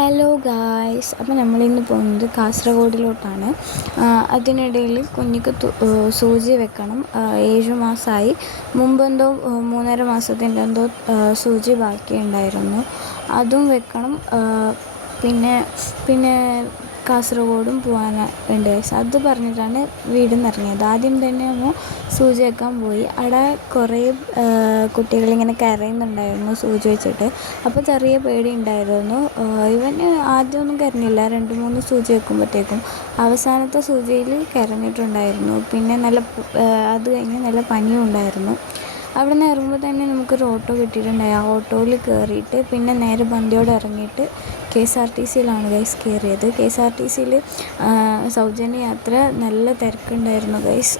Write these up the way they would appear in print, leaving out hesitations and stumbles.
Hello guys, അപ്പോൾ നമ്മളിന്ന് പോകുന്നത് കാസർഗോഡിലോട്ടാണ്. അതിനിടയിൽ കുഞ്ഞിക്ക് സൂചി വെക്കണം. 7 മാസമായി. മുമ്പെന്തോ 3.5 മാസത്തിൻ്റെ എന്തോ സൂചി ബാക്കിയുണ്ടായിരുന്നു, അതും വെക്കണം. പിന്നെ കാസർഗോഡും പോകാനുണ്ട് ഗൈസ്. അത് പറഞ്ഞിട്ടാണ് വീട്ടിൽ നിന്ന് ഇറങ്ങിയത്. ആദ്യം തന്നെ ഒന്ന് സൂചി വെക്കാൻ പോയി. അവിടെ കുറേ കുട്ടികളിങ്ങനെ കരയുന്നുണ്ടായിരുന്നു സൂചി വെച്ചിട്ട്. അപ്പോൾ ചെറിയ പേടി ഉണ്ടായിരുന്നു. ഇവന് ആദ്യമൊന്നും കരഞ്ഞില്ല. 2-3 സൂചി വെക്കുമ്പോഴത്തേക്കും അവസാനത്തെ സൂചിയിൽ കരഞ്ഞിട്ടുണ്ടായിരുന്നു. പിന്നെ അത് കഴിഞ്ഞ് നല്ല പനിയും ഉണ്ടായിരുന്നു. അവിടെ നിന്ന് ഇറങ്ങുമ്പോൾ തന്നെ നമുക്കൊരു ഓട്ടോ കിട്ടിയിട്ടുണ്ടായി. ആ ഓട്ടോയിൽ കയറിയിട്ട് പിന്നെ നേരെ ബന്ദിയോട് ഇറങ്ങിയിട്ട് KSRTCയിലാണ് ഗൈസ് കയറിയത്. KSRTCയിൽ സൗജന്യ യാത്ര. നല്ല തിരക്കുണ്ടായിരുന്നു ഗൈസ്,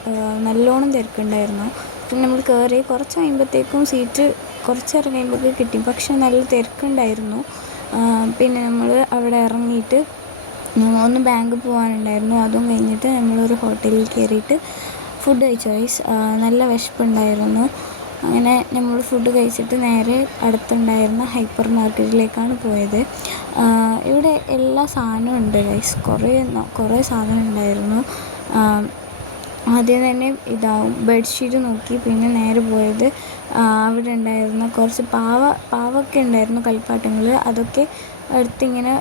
നല്ലോണം തിരക്കുണ്ടായിരുന്നു. പിന്നെ നമ്മൾ കയറി കുറച്ച് കഴിയുമ്പോഴത്തേക്കും സീറ്റ് കുറച്ചിറങ്ങുമ്പോഴേക്ക് കിട്ടി, പക്ഷെ നല്ല തിരക്കുണ്ടായിരുന്നു. പിന്നെ നമ്മൾ അവിടെ ഇറങ്ങിയിട്ട് ഒന്ന് ബാങ്കിൽ പോകാനുണ്ടായിരുന്നു. അതും കഴിഞ്ഞിട്ട് നമ്മളൊരു ഹോട്ടലിൽ കയറിയിട്ട് ഫുഡ് കഴിച്ചു ഗൈസ്. നല്ല വിശപ്പുണ്ടായിരുന്നു. അങ്ങനെ നമ്മൾ ഫുഡ് കഴിച്ചിട്ട് നേരെ അടുത്തുണ്ടായിരുന്ന ഹൈപ്പർ മാർക്കറ്റിലേക്കാണ് പോയത്. ഇവിടെ എല്ലാ സാധനവും ഉണ്ട് ഗൈസ്, കുറേ സാധനം ഉണ്ടായിരുന്നു. ആദ്യം തന്നെ ബെഡ്ഷീറ്റ് നോക്കി. പിന്നെ നേരെ പോയത് അവിടെ ഉണ്ടായിരുന്ന കുറച്ച് പാവൊക്കെ ഉണ്ടായിരുന്നു, കളിപ്പാട്ടങ്ങൾ. അതൊക്കെ അടുത്തിങ്ങനെ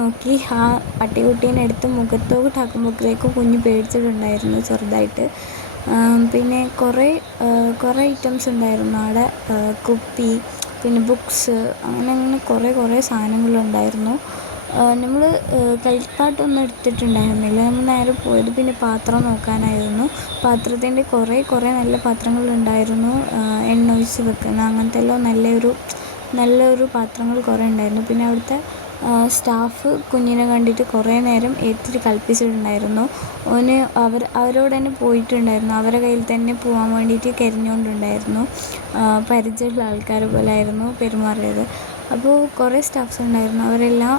നോക്കി. ആ പട്ടിക്കുട്ടീനെ എടുത്ത് മുഖത്തോട്ടാക്കുമ്പോഴേക്കും കുഞ്ഞ് പേടിച്ചിട്ടുണ്ടായിരുന്നു ചെറുതായിട്ട്. പിന്നെ കുറേ ഐറ്റംസ് ഉണ്ടായിരുന്നു അവിടെ. കുപ്പി, പിന്നെ ബുക്സ്, അങ്ങനെ കുറേ സാധനങ്ങളുണ്ടായിരുന്നു. നമ്മൾ കളിപ്പാട്ടമൊന്നും എടുത്തിട്ടുണ്ടായിരുന്നില്ല. നമ്മൾ നേരെ പോയത് പിന്നെ പാത്രം നോക്കാനായിരുന്നു. പാത്രത്തിൻ്റെ കുറേ നല്ല പാത്രങ്ങളുണ്ടായിരുന്നു. എണ്ണ ഒഴിച്ച് വെക്കുന്ന അങ്ങനത്തെ എല്ലാം നല്ലൊരു പാത്രങ്ങൾ കുറേ ഉണ്ടായിരുന്നു. പിന്നെ അവിടുത്തെ സ്റ്റാഫ് കുഞ്ഞിനെ കണ്ടിട്ട് കുറേ നേരം ഏറ്റിട്ട് കളിപ്പിച്ചിട്ടുണ്ടായിരുന്നു. അവരോട് തന്നെ പോയിട്ടുണ്ടായിരുന്നു. അവരുടെ കയ്യിൽ തന്നെ പോകാൻ വേണ്ടിയിട്ട് കരഞ്ഞുകൊണ്ടുണ്ടായിരുന്നു. പരിചയമുള്ള ആൾക്കാരെ പോലെ ആയിരുന്നു പെരുമാറിയത്. അപ്പോൾ കുറേ സ്റ്റാഫ്സ് ഉണ്ടായിരുന്നു. അവരെല്ലാം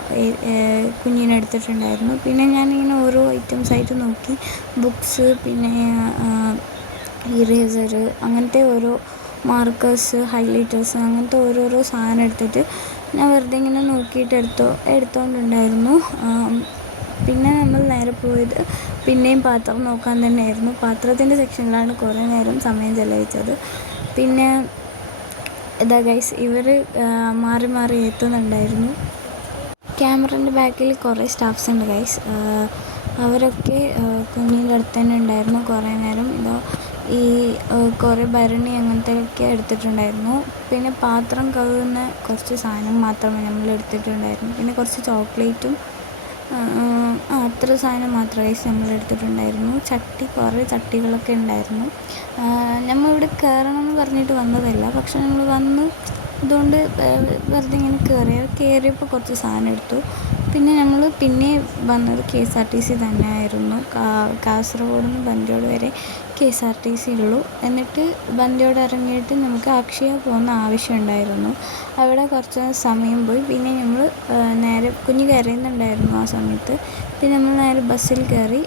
കുഞ്ഞിനെ എടുത്തിട്ടുണ്ടായിരുന്നു. പിന്നെ ഞാനിങ്ങനെ ഓരോ ഐറ്റംസായിട്ട് നോക്കി. ബുക്സ്, പിന്നെ ഇറേസർ, അങ്ങനത്തെ ഓരോ മാർക്കേഴ്സ്, ഹൈലൈറ്റേഴ്സ്, അങ്ങനത്തെ ഓരോരോ സാധനം എടുത്തിട്ട് ഞാൻ വെറുതെ ഇങ്ങനെ നോക്കിയിട്ട് എടുത്തുകൊണ്ടുണ്ടായിരുന്നു. പിന്നെ നമ്മൾ നേരെ പോയത് പിന്നെയും പാത്രം നോക്കാൻ തന്നെയായിരുന്നു. പാത്രത്തിൻ്റെ സെക്ഷനിലാണ് കുറേ നേരം സമയം ചെലവഴിച്ചത്. പിന്നെ ഇതാ ഗൈസ്, ഇവർ മാറി എത്തുന്നുണ്ടായിരുന്നു. ക്യാമറേൻ്റെ ബാക്കിൽ കുറേ സ്റ്റാഫ്സ് ഉണ്ട് ഗൈസ്. അവരൊക്കെ കുഞ്ഞിൻ്റെ അടുത്ത് തന്നെ ഉണ്ടായിരുന്നു കുറേ നേരം. ഈ കുറേ ഭരണി അങ്ങനത്തെയൊക്കെ എടുത്തിട്ടുണ്ടായിരുന്നു. പിന്നെ പാത്രം കഴുകുന്ന കുറച്ച് സാധനം മാത്രമേ നമ്മൾ എടുത്തിട്ടുണ്ടായിരുന്നു. പിന്നെ കുറച്ച് ചോക്ലേറ്റും അത്ര സാധനം മാത്രമേ നമ്മൾ എടുത്തിട്ടുണ്ടായിരുന്നു. കുറേ ചട്ടികളൊക്കെ ഉണ്ടായിരുന്നു. നമ്മളിവിടെ കയറണം എന്ന് പറഞ്ഞിട്ട് വന്നതല്ല, പക്ഷെ നമ്മൾ അതുകൊണ്ട് വെറുതെ ഇങ്ങനെ കയറിയപ്പോൾ കുറച്ച് സാധനം എടുത്തു. പിന്നെ നമ്മൾ വന്നത് KSRTC തന്നെ ആയിരുന്നു. കാസർഗോഡ് നിന്ന് ബന്ദിയോട് വരെ KSRTC ഉള്ളൂ. എന്നിട്ട് ബന്ദിയോട് ഇറങ്ങിയിട്ട് നമുക്ക് അക്ഷയ പോകുന്ന ആവശ്യമുണ്ടായിരുന്നു. അവിടെ കുറച്ച് സമയം പോയി. പിന്നെ നമ്മൾ നേരെ കുഞ്ഞ് കരയുന്നുണ്ടായിരുന്നു ആ സമയത്ത്. പിന്നെ നമ്മൾ നേരെ ബസ്സിൽ കയറി.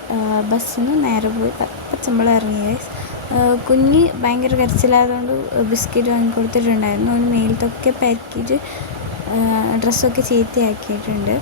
ബസ്സിൽ നിന്ന് നേരെ പോയി പച്ചമ്പളം ഇറങ്ങി ഗൈസ്. കുഞ്ഞ് ഭയങ്കര കരച്ചിലായതുകൊണ്ട് ബിസ്ക്കറ്റ് വാങ്ങിക്കൊടുത്തിട്ടുണ്ടായിരുന്നു. അവന് മേലത്തൊക്കെ പരക്കിയിട്ട് ഡ്രസ്സൊക്കെ ചീത്തയാക്കിയിട്ടുണ്ട്.